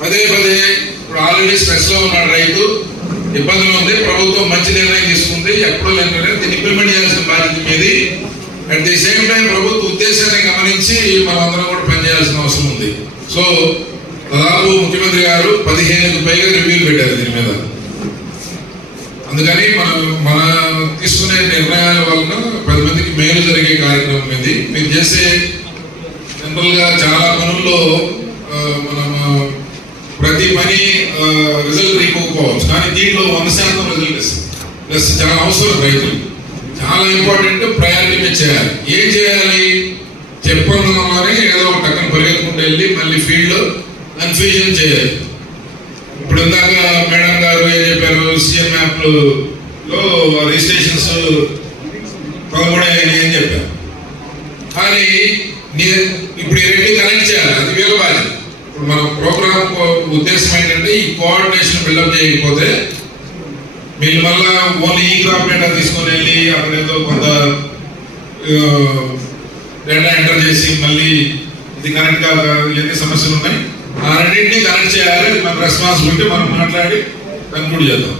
పదే పదే ఇప్పుడు ఆల్రెడీ స్ట్రెస్ లో ఉన్నాడు రైతు, ఇబ్బందులు ఉంది. ప్రభుత్వం మంచి నిర్ణయం తీసుకుంది, ఎప్పుడో లేదంటే దీన్ని ఇంప్లిమెంట్ చేయాల్సిన బాధ్యత మీది. అట్ ది సేమ్ టైం ప్రభుత్వ ఉద్దేశాన్ని గమనించి మనం అందరం కూడా పనిచేయాల్సిన అవసరం ఉంది. సో దాదాపు ముఖ్యమంత్రి గారు 15కు పైగా రివ్యూలు పెట్టారు దీని మీద. అందుకని మన తీసుకునే నిర్ణయాల వలన 10 మందికి మేలు జరిగే కార్యక్రమం ఇది. మీరు చేసే జనరల్ గా చాలా పనుల్లో మనం ప్రతి పని రిజల్ట్ ఇవ్వకపోవచ్చు, కానీ దీంట్లో 100% రిజల్ట్ ఇస్తుంది. ప్లస్ చాలా అవసరం రైతులు, చాలా ఇంపార్టెంట్. ప్రయారిటీ మీద చేయాలి. ఏం చేయాలి చెప్పంగానే ఏదో టక్కన పరిగెత్తుకుంటూ వెళ్ళి మళ్ళీ ఫీల్డ్ లో కన్ఫ్యూజన్ చేయాలి. ఇప్పుడు ఇందాక మేడం గారు ఏం చెప్పారు, సీఎం యాప్ లో రిజిస్ట్రేషన్స్ 13 అని చెప్పారు. కానీ ఇప్పుడు ఈ రెండు కనెక్ట్ చేయాలి, అది వీళ్ళ బాధ్యత. ఇప్పుడు మన ప్రోగ్రామ్ ఉద్దేశం ఏంటంటే ఈ కోఆర్డినేషన్ బిల్డప్ చేయకపోతే వీళ్ళు మళ్ళా ఓన్లీ ఈ క్రాప్ డేటా తీసుకొని వెళ్ళి అక్కడ ఏదో కొంత డేటా ఎంటర్ చేసి మళ్ళీ ఇది కనెక్ట్ కాక ఎన్ని సమస్యలు ఉన్నాయి, ఆ రెండింటినీ కనెక్ట్ చేయాలి. మన రెస్పాన్సిబిలిటీ. మనం మాట్లాడి కన్క్లూడ్ చేద్దాం.